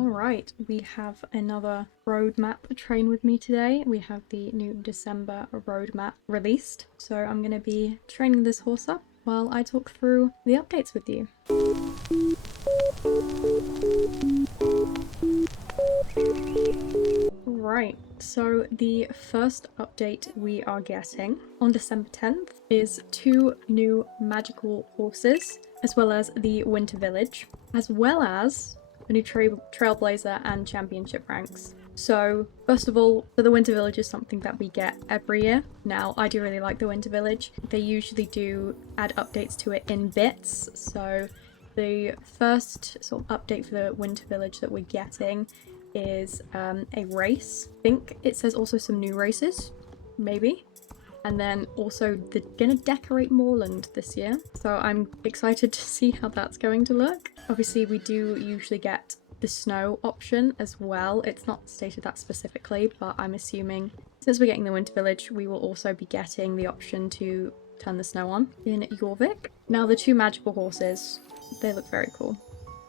Alright, we have another roadmap train with me today. We have the new December roadmap released. So I'm going to be training this horse up while I talk through the updates with you. Right, so the first update we are getting on December 10th is 2 new magical horses, as well as the Winter Village, as well as a new Trailblazer and championship ranks. So first of all, the Winter Village is something that we get every year. Now, I do really like the Winter Village. They usually do add updates to it in bits. So the first sort of update for the Winter Village that we're getting is a race. I think it says also some new races, maybe. And then also they're gonna decorate Moorland this year. So I'm excited to see how that's going to look. Obviously we do usually get the snow option as well. It's not stated that specifically, but I'm assuming since we're getting the Winter Village, we will also be getting the option to turn the snow on in Jorvik. Now the 2 magical horses, they look very cool.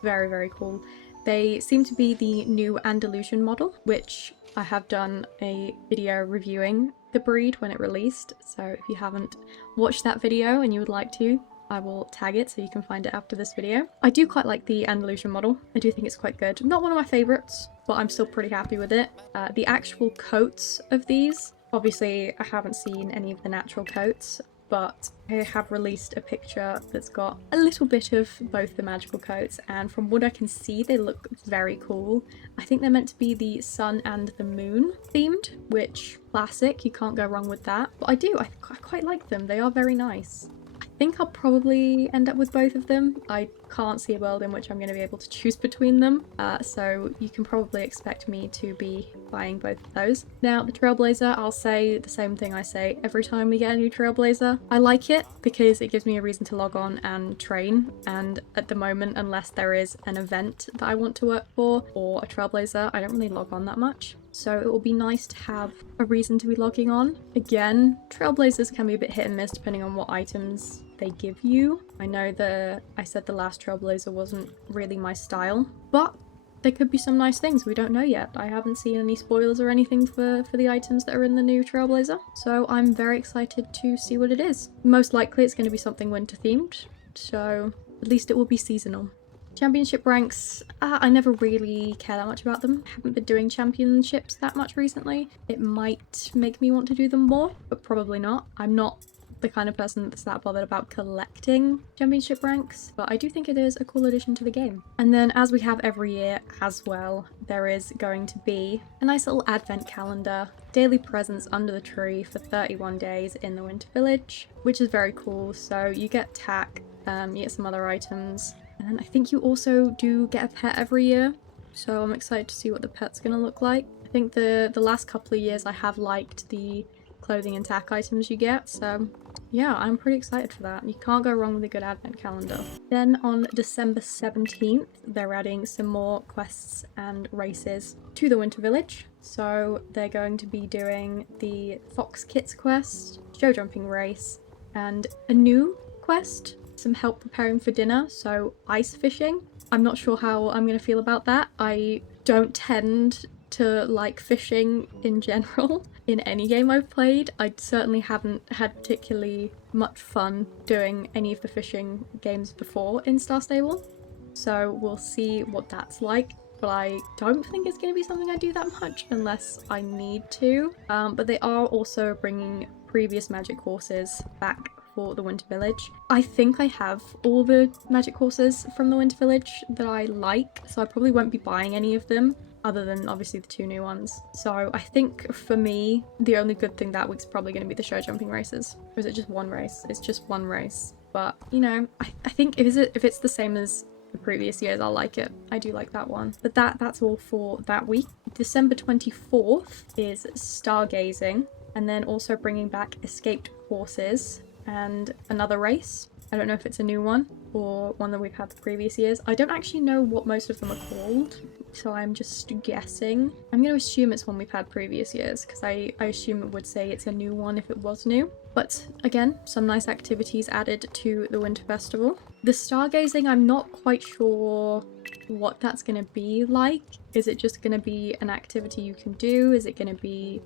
Very, very cool. They seem to be the new Andalusian model, which I have done a video reviewing the breed when it released. So if you haven't watched that video and you would like to, I will tag it so you can find it after this video. I do quite like the Andalusian model. I do think it's quite good. Not one of my favorites, but I'm still pretty happy with it. The actual coats of these, obviously I haven't seen any of the natural coats, but I have released a picture that's got a little bit of both the magical coats, and from what I can see they look very cool. I think they're meant to be the sun and the moon themed, which classic, you can't go wrong with that. But I quite like them, they are very nice. I think I'll probably end up with both of them. I can't see a world in which I'm going to be able to choose between them, so you can probably expect me to be buying both of those. Now the Trailblazer, I'll say the same thing I say every time we get a new Trailblazer. I like it because it gives me a reason to log on and train, and at the moment, unless there is an event that I want to work for or a Trailblazer, I don't really log on that much. So it will be nice to have a reason to be logging on. Again, Trailblazers can be a bit hit and miss depending on what items they give you. I know that I said the last Trailblazer wasn't really my style, but there could be some nice things. We don't know yet. I haven't seen any spoilers or anything for the items that are in the new Trailblazer, so I'm very excited to see what it is. Most likely it's going to be something winter themed, so at least it will be seasonal. Championship ranks, I never really care that much about them. Haven't been doing championships that much recently. It might make me want to do them more, but probably not. I'm not the kind of person that's that bothered about collecting championship ranks, but I do think it is a cool addition to the game. And then, as we have every year as well, there is going to be a nice little advent calendar, daily presents under the tree for 31 days in the Winter Village, which is very cool. So you get tack, you get some other items, and then I think you also do get a pet every year, so I'm excited to see what the pet's gonna look like. I think the last couple of years I have liked the clothing and tack items you get, so yeah, I'm pretty excited for that. You can't go wrong with a good advent calendar. Then on December 17th, they're adding some more quests and races to the Winter Village. So they're going to be doing the Fox Kits quest, show jumping race, and a new quest, some help preparing for dinner, so ice fishing. I'm not sure how I'm going to feel about that. I don't tend to like fishing in general in any game I've played. I certainly haven't had particularly much fun doing any of the fishing games before in Star Stable, so we'll see what that's like. But I don't think it's going to be something I do that much unless I need to. But they are also bringing previous magic horses back for the Winter Village. I think I have all the magic horses from the Winter Village that I like, so I probably won't be buying any of them, other than obviously the 2 new ones. So I think for me, the only good thing that week's probably going to be the show jumping races. Or is it just one race? It's just one race. But, you know, I think if it's the same as the previous years, I'll like it. I do like that one. But that's all for that week. December 24th is stargazing, and then also bringing back escaped horses and another race. I don't know if it's a new one or one that we've had the previous years. I don't actually know what most of them are called, so I'm just guessing. I'm going to assume it's one we've had previous years, because I assume it would say it's a new one if it was new. But again, some nice activities added to the Winter Festival. The stargazing, I'm not quite sure what that's going to be like. Is it just going to be an activity you can do? Is it going to be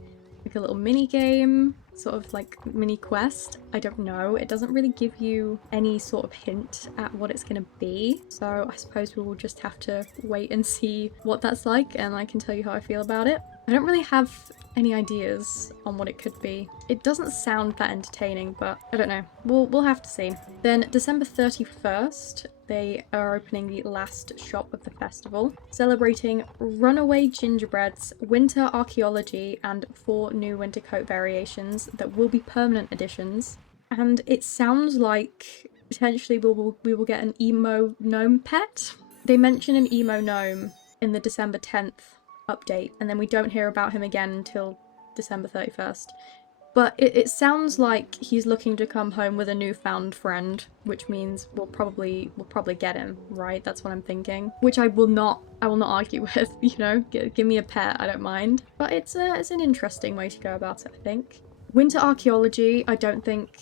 like a little mini game, sort of like mini quest? I don't know. It doesn't really give you any sort of hint at what it's going to be. So I suppose we will just have to wait and see what that's like, and I can tell you how I feel about it. I don't really have any ideas on what it could be. It doesn't sound that entertaining, but I don't know. We'll have to see. Then December 31st, they are opening the last shop of the festival, celebrating Runaway Gingerbreads, Winter Archaeology, and 4 new winter coat variations that will be permanent additions. And it sounds like potentially we will get an emo gnome pet. They mention an emo gnome in the December 10th update, and then we don't hear about him again until December 31st. But it sounds like he's looking to come home with a newfound friend, which means we'll probably get him, right? That's what I'm thinking. Which I will not argue with, you know, give me a pet, I don't mind. But it's an interesting way to go about it, I think. Winter Archaeology, I don't think,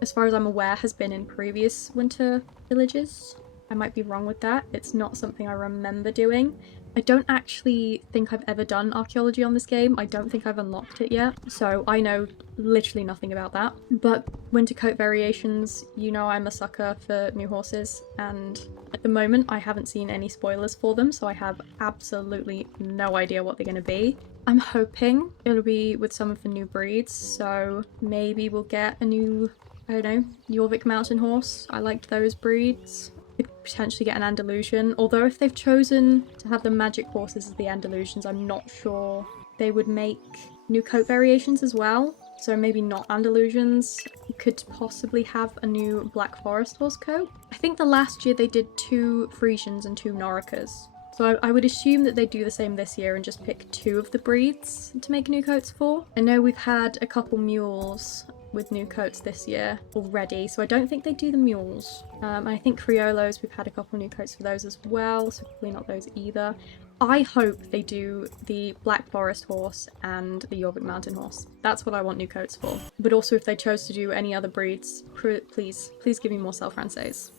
as far as I'm aware, has been in previous winter villages. I might be wrong with that. It's not something I remember doing. I don't actually think I've ever done archaeology on this game. I don't think I've unlocked it yet, so I know literally nothing about that. But winter coat variations, you know I'm a sucker for new horses, and at the moment I haven't seen any spoilers for them, so I have absolutely no idea what they're going to be. I'm hoping it'll be with some of the new breeds, so maybe we'll get a new, I don't know, Jorvik mountain horse. I liked those breeds. Could potentially get an Andalusian, although if they've chosen to have the magic horses as the Andalusians, I'm not sure they would make new coat variations as well. So maybe not Andalusians. You could possibly have a new Black Forest horse coat. I think the last year they did 2 Frisians and 2 Norikas. So I would assume that they do the same this year and just pick 2 of the breeds to make new coats for. I know we've had a couple mules with new coats this year already, so I don't think they do the mules. I think Criollos, we've had a couple new coats for those as well, so probably not those either. I hope they do the Black Forest horse and the Jorvik mountain horse. That's what I want new coats for. But also if they chose to do any other breeds, please give me more Self-Francaise.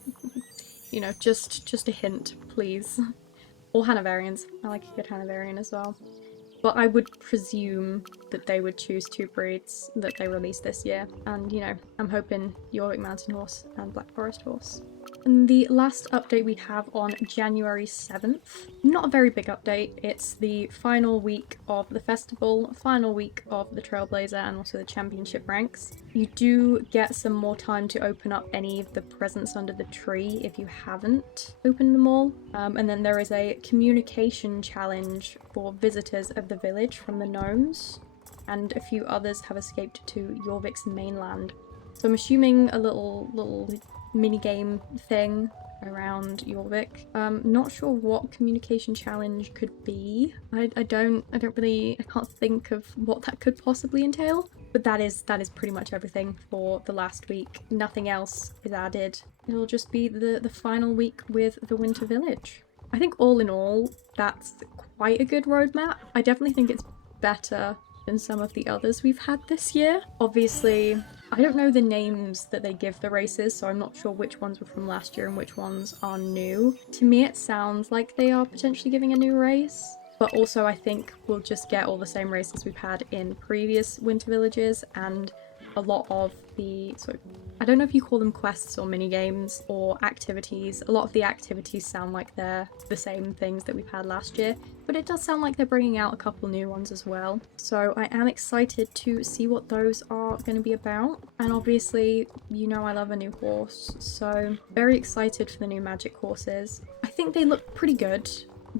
You know, just a hint, please. Or Hanoverians. I like a good Hanoverian as well. But I would presume that they would choose 2 breeds that they released this year. And, you know, I'm hoping Jorvik mountain horse and Black Forest horse. And the last update we have on January 7th, not a very big update. It's the final week of the festival, final week of the Trailblazer, and also the championship ranks. You do get some more time to open up any of the presents under the tree if you haven't opened them all. And then there is a communication challenge for visitors of the village from the gnomes, and a few others have escaped to Jorvik's mainland. So I'm assuming a little mini-game thing around Jorvik. Not sure what communication challenge could be. I can't think of what that could possibly entail. But that is pretty much everything for the last week. Nothing else is added. It'll just be the final week with the Winter Village. I think all in all, that's quite a good roadmap. I definitely think it's better than some of the others we've had this year. Obviously, I don't know the names that they give the races, so I'm not sure which ones were from last year and which ones are new. To me, it sounds like they are potentially giving a new race, but also I think we'll just get all the same races we've had in previous winter villages, and a lot of the sort of, I don't know if you call them quests or mini games or activities. A lot of the activities sound like they're the same things that we've had last year, but it does sound like they're bringing out a couple new ones as well. So I am excited to see what those are going to be about. And obviously, you know I love a new horse, so very excited for the new magic horses. I think they look pretty good.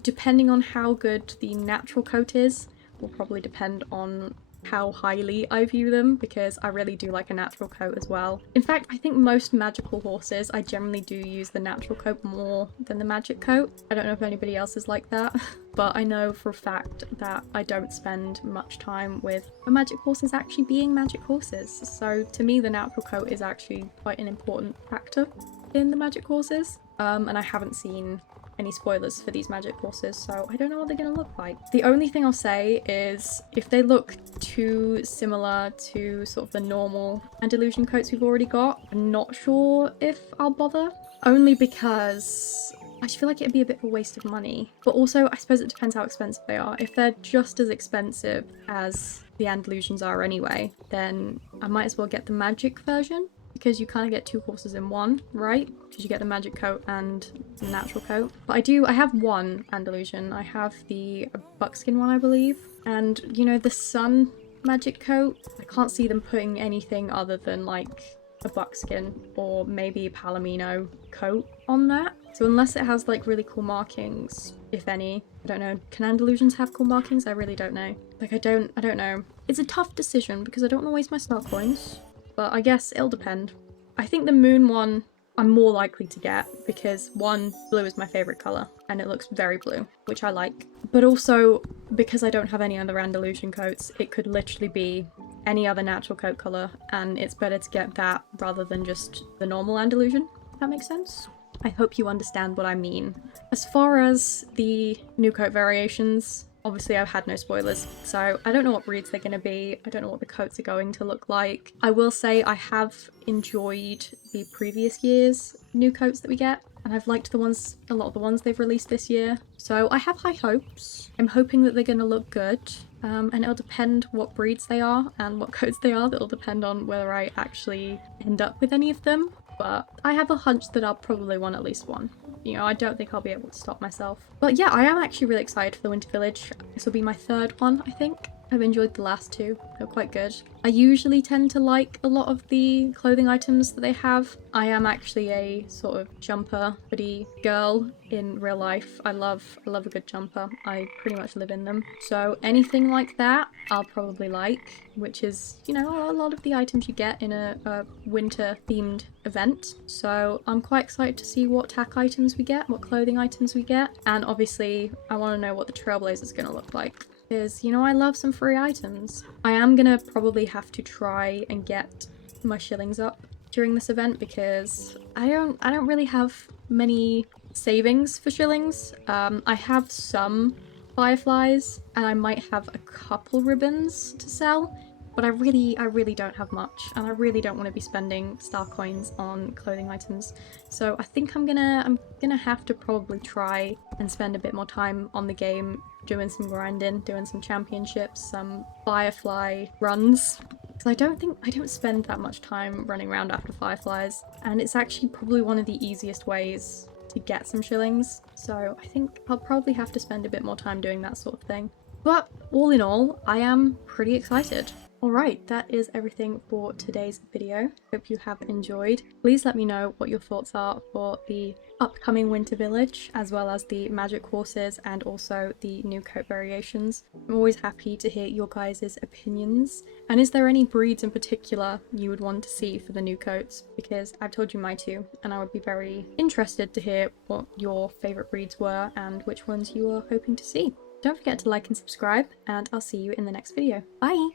Depending on how good the natural coat is, will probably depend on how highly I view them, because I really do like a natural coat as well. In fact, I think most magical horses, I generally do use the natural coat more than the magic coat. I don't know if anybody else is like that, but I know for a fact that I don't spend much time with the magic horses actually being magic horses. So to me, the natural coat is actually quite an important factor in the magic horses. And I haven't seen any spoilers for these magic horses, so I don't know what they're going to look like. The only thing I'll say is if they look too similar to sort of the normal Andalusian coats we've already got, I'm not sure if I'll bother. Only because I just feel like it'd be a bit of a waste of money. But also, I suppose it depends how expensive they are. If they're just as expensive as the Andalusians are anyway, then I might as well get the magic version, because you kind of get 2 horses in one, right? Because you get the magic coat and the natural coat. But I have one Andalusian. I have the buckskin one, I believe. And, you know, the sun magic coat, I can't see them putting anything other than like a buckskin or maybe a palomino coat on that. So unless it has like really cool markings, if any, I don't know. Can Andalusians have cool markings? I really don't know. Like I don't know. It's a tough decision because I don't want to waste my star coins, but I guess it'll depend. I think the moon one I'm more likely to get because one, blue is my favorite color and it looks very blue, which I like. But also because I don't have any other Andalusian coats, it could literally be any other natural coat color and it's better to get that rather than just the normal Andalusian, if that makes sense. I hope you understand what I mean. As far as the new coat variations, obviously I've had no spoilers, so I don't know what breeds they're going to be. I don't know what the coats are going to look like. I will say I have enjoyed the previous year's new coats that we get, and I've liked a lot of the ones they've released this year. So I have high hopes. I'm hoping that they're going to look good, and it'll depend what breeds they are and what coats they are. That'll depend on whether I actually end up with any of them, but I have a hunch that I'll probably want at least one. You know, I don't think I'll be able to stop myself. But yeah, I am actually really excited for the Winter Village. This will be my 3rd one, I think. I've enjoyed the last 2. They're quite good. I usually tend to like a lot of the clothing items that they have. I am actually a sort of jumper hoodie girl in real life. I love a good jumper. I pretty much live in them. So anything like that, I'll probably like, which is, you know, a lot of the items you get in a winter themed event. So I'm quite excited to see what tack items we get, what clothing items we get. And obviously I want to know what the Trailblazer is going to look like. Because, you know, I love some free items. I am gonna probably have to try and get my shillings up during this event because I don't really have many savings for shillings. I have some fireflies and I might have a couple ribbons to sell, but I really don't have much, and I really don't want to be spending star coins on clothing items. So I think I'm gonna have to probably try and spend a bit more time on the game, doing some grinding, doing some championships, some firefly runs. Because I don't spend that much time running around after fireflies, and it's actually probably one of the easiest ways to get some shillings. So I think I'll probably have to spend a bit more time doing that sort of thing. But all in all, I am pretty excited. Alright, that is everything for today's video. Hope you have enjoyed. Please let me know what your thoughts are for the upcoming Winter Village, as well as the magic horses and also the new coat variations. I'm always happy to hear your guys' opinions. And is there any breeds in particular you would want to see for the new coats? Because I've told you my 2, and I would be very interested to hear what your favourite breeds were and which ones you were hoping to see. Don't forget to like and subscribe, and I'll see you in the next video. Bye!